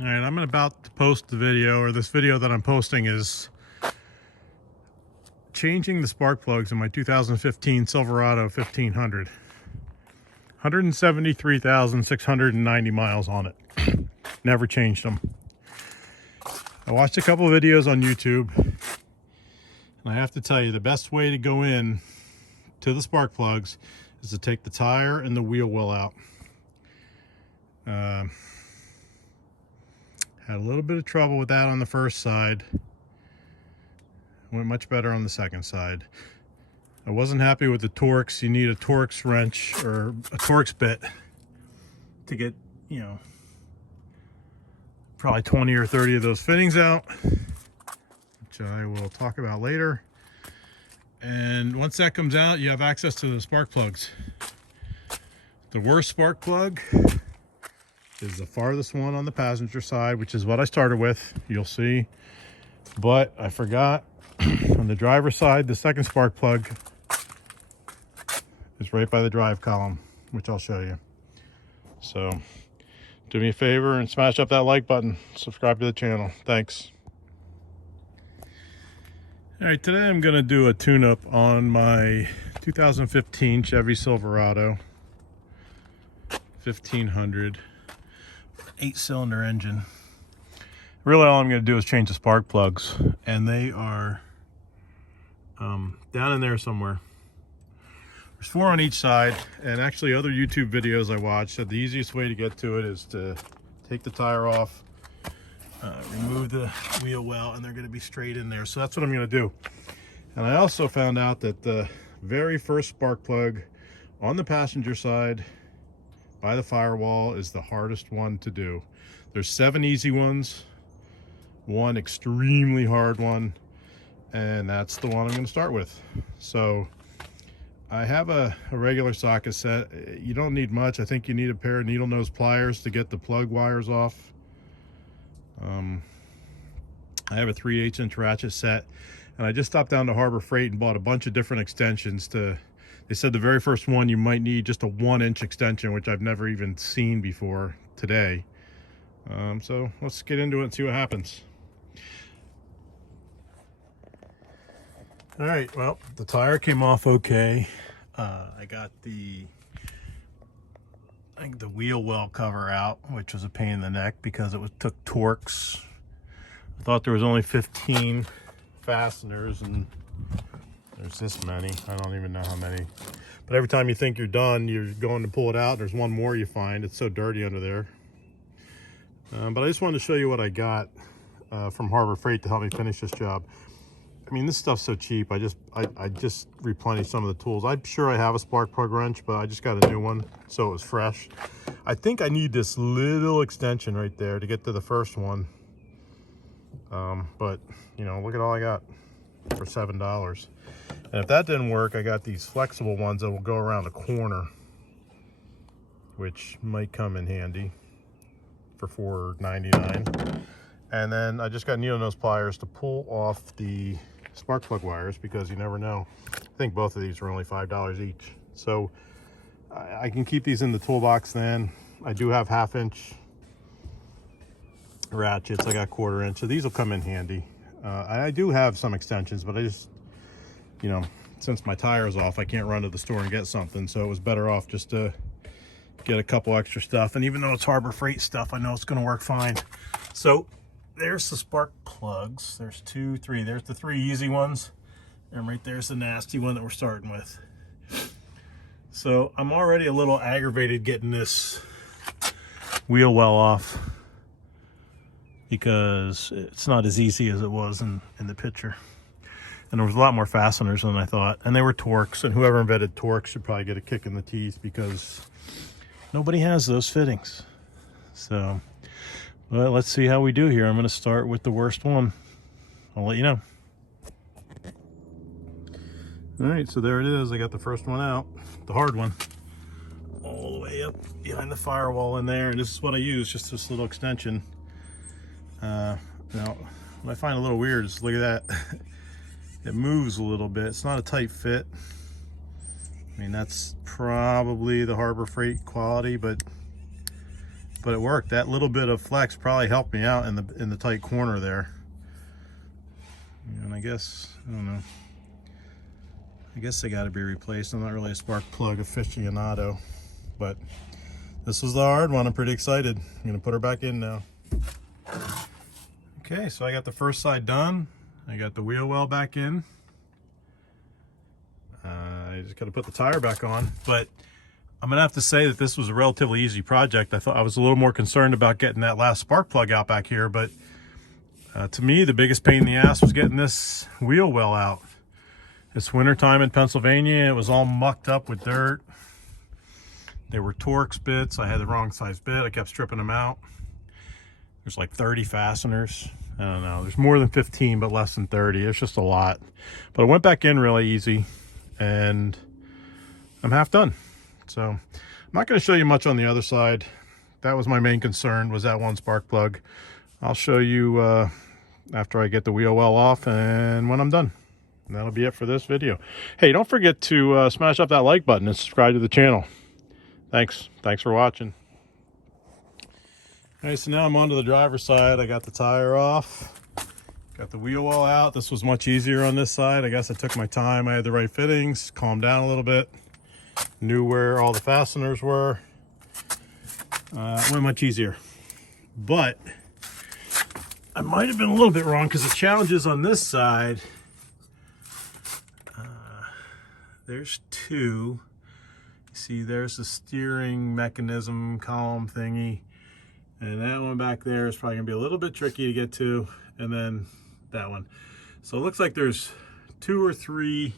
All right, I'm about to post the video, or this video that I'm posting is changing the spark plugs in my 2015 Silverado 1500. 173,690 miles on it. Never changed them. I watched a couple of videos on YouTube, and I have to tell you, the best way to go in to the spark plugs is to take the tire and the wheel well out. Had a little bit of trouble with that on the first side. Went much better on the second side. I wasn't happy with the Torx. You need a Torx wrench or a Torx bit to get, probably 20 or 30 of those fittings out, which I will talk about later. And once that comes out, you have access to the spark plugs. The worst spark plug is the farthest one on the passenger side, which is what I started with, you'll see. But I forgot on the driver's side, the second spark plug is right by the drive column, which I'll show you. So do me a favor and smash up that like button. Subscribe to the channel. Thanks. All right, today I'm going to do a tune-up on my 2015 Chevy Silverado 1500 8-cylinder engine. Really all I'm going to do is change the spark plugs, and they are down in there somewhere. There's 4 on each side, and actually other YouTube videos I watched said the easiest way to get to it is to take the tire off, remove the wheel well, and they're going to be straight in there. So that's what I'm going to do. And I also found out that the very first spark plug on the passenger side by the firewall is the hardest one to do. There's 7 easy ones, 1 extremely hard one, and that's the one I'm going to start with. So I have a regular socket set. You don't need much. I think you need a pair of needle nose pliers to get the plug wires off. I have a 3/8 inch ratchet set, and I just stopped down to Harbor Freight and bought a bunch of different extensions. They said the very first one you might need just a 1-inch extension, which I've never even seen before today. So let's get into it and see what happens. All right, well, the tire came off okay. I got the wheel well cover out, which was a pain in the neck because it took Torx. I thought there was only 15 fasteners, and there's this many. I don't even know how many. But every time you think you're done, you're going to pull it out. There's one more you find. It's so dirty under there. But I just wanted to show you what I got from Harbor Freight to help me finish this job. I mean, this stuff's so cheap. I just replenished some of the tools. I'm sure I have a spark plug wrench, but I just got a new one, so it was fresh. I think I need this little extension right there to get to the first one. But look at all I got for $7. And if that didn't work, I got these flexible ones that will go around the corner, which might come in handy for $4.99. And then I just got needle nose pliers to pull off the spark plug wires, because you never know. I think both of these are only $5 each. So I can keep these in the toolbox then. I do have 1/2 inch ratchets. I got 1/4 inch, so these will come in handy. I do have some extensions, but I just, since my tire's off, I can't run to the store and get something, so it was better off just to get a couple extra stuff. And even though it's Harbor Freight stuff, I know it's going to work fine. So there's the spark plugs. There's 2, 3. There's the 3 easy ones, and right there's the nasty one that we're starting with. So I'm already a little aggravated getting this wheel well off, because it's not as easy as it was in the picture. And there was a lot more fasteners than I thought, and they were Torx, and whoever invented Torx should probably get a kick in the teeth, because nobody has those fittings. So, well, let's see how we do here. I'm going to start with the worst one. I'll let you know. All right, so there it is. I got the first one out, the hard one, all the way up behind the firewall in there. And this is what I use, just this little extension. Now, what I find a little weird is, look at that. It moves a little bit. It's not a tight fit. I mean, that's probably the Harbor Freight quality, but but it worked. That little bit of flex probably helped me out in the tight corner there. And I guess, I don't know, I guess they got to be replaced. I'm not really a spark plug aficionado, but this was the hard one. I'm pretty excited. I'm gonna put her back in now. Okay, so I got the first side done. I got the wheel well back in. I just got to put the tire back on, but I'm gonna have to say that this was a relatively easy project. I thought I was a little more concerned about getting that last spark plug out back here, but to me, the biggest pain in the ass was getting this wheel well out. It's wintertime in Pennsylvania. It was all mucked up with dirt. There were Torx bits. I had the wrong size bit. I kept stripping them out. There's like 30 fasteners. I don't know. There's more than 15, but less than 30. It's just a lot. But I went back in really easy, and I'm half done. So I'm not going to show you much on the other side. That was my main concern, was that one spark plug. I'll show you after I get the wheel well off and when I'm done. And that'll be it for this video. Hey, don't forget to smash up that like button and subscribe to the channel. Thanks for watching. All right, so now I'm onto the driver's side. I got the tire off, got the wheel well out. This was much easier on this side. I guess I took my time. I had the right fittings, calmed down a little bit, knew where all the fasteners were. It went much easier. But I might have been a little bit wrong, because the challenge is on this side. There's two. You see, there's the steering mechanism column thingy. And that one back there is probably gonna be a little bit tricky to get to. And then that one. So it looks like there's 2 or 3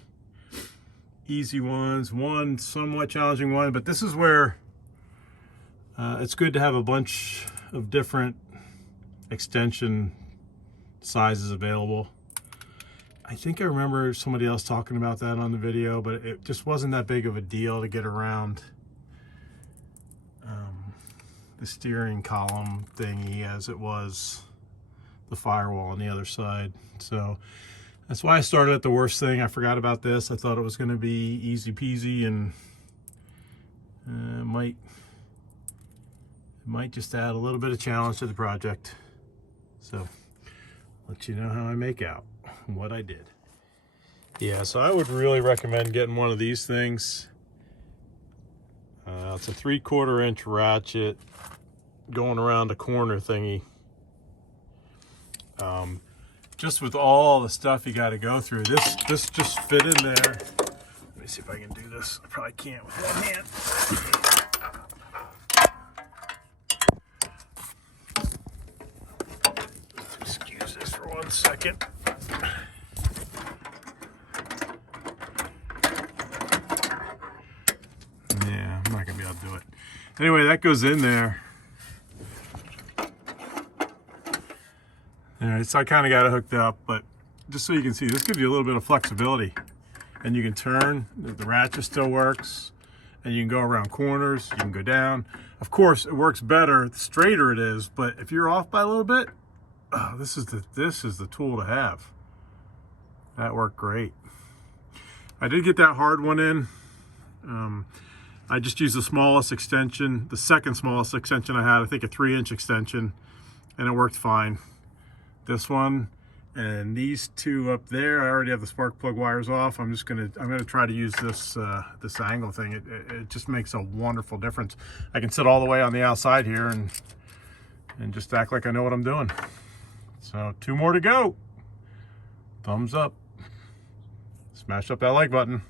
easy ones, one somewhat challenging one, but this is where it's good to have a bunch of different extension sizes available. I think I remember somebody else talking about that on the video, but it just wasn't that big of a deal to get around the steering column thingy as it was the firewall on the other side. So that's why I started at the worst thing. I forgot about this. I thought it was going to be easy peasy, and it might just add a little bit of challenge to the project. So let you know how I make out what I did. Yeah, so I would really recommend getting one of these things. It's a 3/4 inch ratchet going around a corner thingy. Just with all the stuff you got to go through, this just fit in there. Let me see if I can do this. I probably can't with one hand. Excuse this for 1 second. Yeah, I'm not gonna be able to do it. Anyway, that goes in there. All right, so I kind of got it hooked up, but just so you can see, this gives you a little bit of flexibility. And you can turn, the ratchet still works, and you can go around corners, you can go down. Of course, it works better the straighter it is, but if you're off by a little bit, oh, this is the tool to have. That worked great. I did get that hard one in. I just used the smallest extension, the second smallest extension I had, I think a 3-inch extension, and it worked fine. This one and these two up there, I already have the spark plug wires off. I'm gonna try to use this this angle thing. It just makes a wonderful difference. I can sit all the way on the outside here and just act like I know what I'm doing. So 2 more to go. Thumbs up. Smash up that like button.